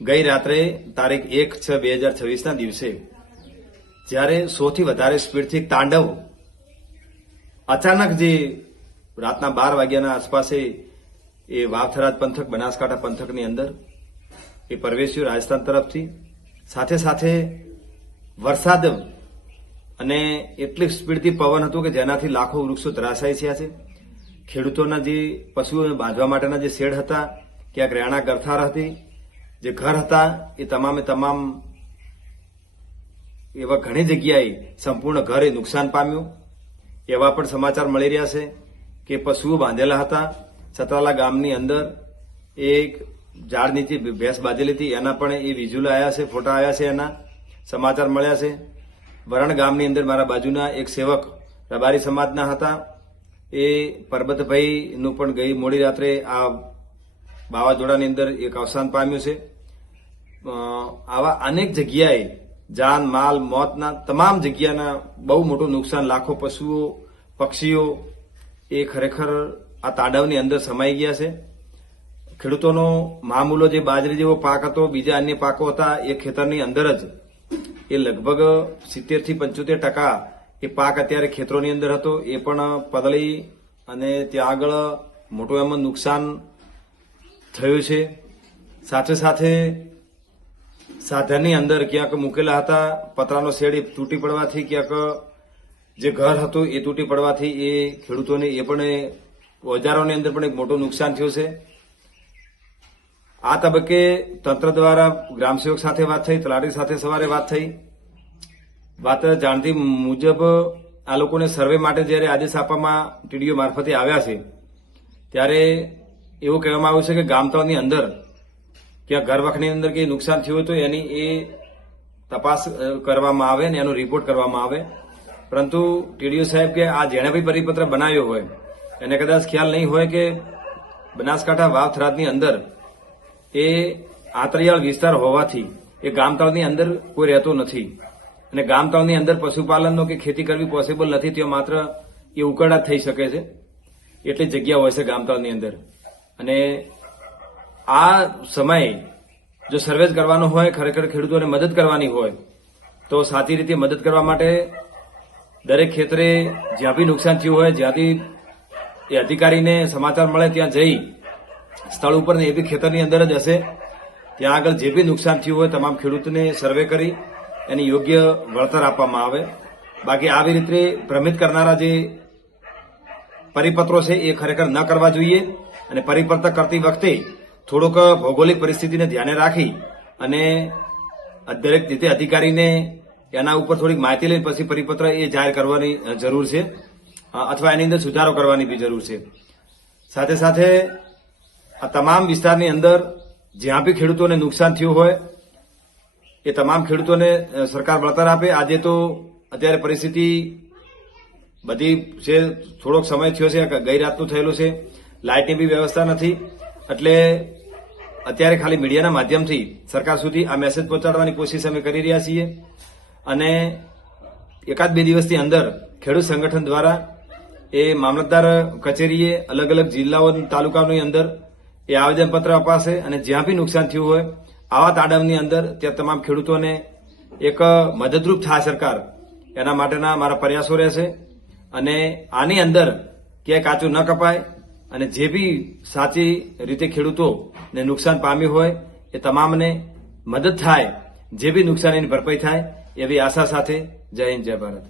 ગઈ રાત્રે તારીખ 1/6/2026 દિવસે જ્યારે સૌથી વધારે સ્પીડથી તાંડવ અચાનક જે રાતના 12 વાગ્યાના આસપાસે એ વાવથરાદ પંથક બનાસકાંઠા પંથકની અંદર એ પરવેશ્યું રાજસ્થાન તરફથી સાથે સાથે વરસાદ અને એટલી સ્પીડથી પવન હતું કે જેનાથી લાખો વૃક્ષો ધરાશાયી થયા છે. ખેડૂતોના જે પશુઓને બાંધવા માટેના જે શેડ હતા, ક્યાંક રહેણાંક ગરથાર હતી, જે ઘર હતા, એ તમામે તમામ એવા ઘણી જગ્યાએ સંપૂર્ણ ઘર એ નુકસાન પામ્યું. એવા પણ સમાચાર મળી રહ્યા છે કે પશુઓ બાંધેલા હતા સતરાલા ગામની અંદર એક ઝાડ નીચે ભેંસ બાંધેલી હતી, એના પણ એ વિઝ્યુઅલ આવ્યા છે, ફોટા આવ્યા છે, એના સમાચાર મળ્યા છે. વરણ ગામની અંદર મારા બાજુના એક સેવક રબારી સમાજના હતા, એ પરબતભાઈનું પણ ગઈ મોડી રાત્રે આ વાવાઝોડાની અંદર એક અવસાન પામ્યું છે. આવા અનેક જગ્યાએ જાન માલ મોતના તમામ જગ્યાના બહુ મોટું નુકસાન, લાખો પશુઓ પક્ષીઓ એ ખરેખર આ તાંડવની અંદર સમાઈ ગયા છે. ખેડૂતોનો મામૂલો જે બાજરી જેવો પાક હતો, બીજા અન્ય પાકો હતા, એ ખેતરની અંદર જ એ લગભગ 70 થી 75% એ પાક અત્યારે ખેતરોની અંદર હતો, એ પણ પદળી અને ત્યાં આગળ મોટું એમાં નુકસાન થયું છે. સાથે સાથે સાધનની અંદર ક્યાંક મૂકેલા હતા પતરાનો શેડ એ તૂટી પડવાથી, ક્યાંક જે ઘર હતું એ તૂટી પડવાથી એ ખેડૂતોને એ પણ ઓજારોની અંદર પણ એક મોટું નુકસાન થયું છે. આ તબક્કે તંત્ર દ્વારા ગ્રામસેવક સાથે વાત થઈ, તલાટી સાથે સવારે વાત થઈ. વાત જાણતી મુજબ આ લોકોને સર્વે માટે જયારે આદેશ આપવામાં ટીડીઓ મારફતે આવ્યા છે, ત્યારે એવું કહેવામાં આવ્યું છે કે ગામતળની અંદર ક્યાં ઘરવખની અંદર કંઈ નુકસાન થયું હતું એની એ તપાસ કરવામાં આવે ને એનો રિપોર્ટ કરવામાં આવે. પરંતુ ટીડીઓ સાહેબ કે આ જેણે બી પરિપત્ર બનાવ્યો હોય એને કદાચ ખ્યાલ નહીં હોય કે બનાસકાંઠા વાવથરાદની અંદર એ આંતરિયાળ વિસ્તાર હોવાથી એ ગામતળની અંદર કોઈ રહેતો નથી અને ગામતળની અંદર પશુપાલનનો કે ખેતી કરવી પોસિબલ નથી. ત્યાં માત્ર એ ઉકરડા થઈ શકે છે એટલી જગ્યા હોય છે ગામતળની અંદર. અને આ સમયે જો સર્વે કરવાનો હોય, ખરેખર ખેડૂતોને મદદ કરવાની હોય, તો સાચી રીતે મદદ કરવા માટે દરેક ખેતરે જ્યાં બી નુકસાન થયું હોય, જ્યાંથી એ અધિકારીને સમાચાર મળે ત્યાં જઈ સ્થળ ઉપર એ બી ખેતરની અંદર જ હશે, ત્યાં આગળ જે બી નુકસાન થયું હોય તમામ ખેડૂતને સર્વે કરી એની યોગ્ય વળતર આપવામાં આવે. બાકી આવી રીતે ભ્રમિત કરનારા જે પરિપત્રો છે એ ખરેખર ન કરવા જોઈએ અને પરિપત્ર કરતી વખતે થોડોક ભૌગોલિક પરિસ્થિતિને ધ્યાને રાખી અને દરેક રીતે અધિકારીને એના ઉપર થોડીક માહિતી લઈને પછી પરિપત્ર એ જાહેર કરવાની જરૂર છે અથવા એની અંદર સુધારો કરવાની બી જરૂર છે. સાથે સાથે આ તમામ વિસ્તારની અંદર જ્યાં બી ખેડૂતોને નુકસાન થયું હોય એ તમામ ખેડૂતોને સરકાર વળતર આપે. આજે તો અત્યારે પરિસ્થિતિ બધી છે, થોડોક સમય થયો છે, ગઈ રાતનું થયેલું છે, લાઇટની બી વ્યવસ્થા નથી, એટલે અત્યારે ખાલી મીડિયાના માધ્યમથી સરકાર સુધી આ મેસેજ પહોંચાડવાની કોશિશ અમે કરી રહ્યા છીએ. અને 1-2 દિવસની અંદર ખેડૂત સંગઠન દ્વારા એ મામલતદાર કચેરીએ અલગ અલગ જિલ્લાઓ તાલુકાઓની અંદર એ આવેદનપત્ર અપાશે અને જ્યાં બી નુકસાન થયું હોય આવા તાંડવની અંદર ત્યાં તમામ ખેડૂતોને એક મદદરૂપ થાય સરકાર, એના માટેના મારા પ્રયાસો રહેશે. અને આની અંદર ક્યાંય કાચું ન કપાય અને જે બી સાચી રીતે ખેડૂતોને નુકસાન પામ્યું હોય એ તમામને મદદ થાય, જે બી નુકસાનીની ભરપાઈ થાય એવી આશા સાથે જય હિન્દ, જય ભારત.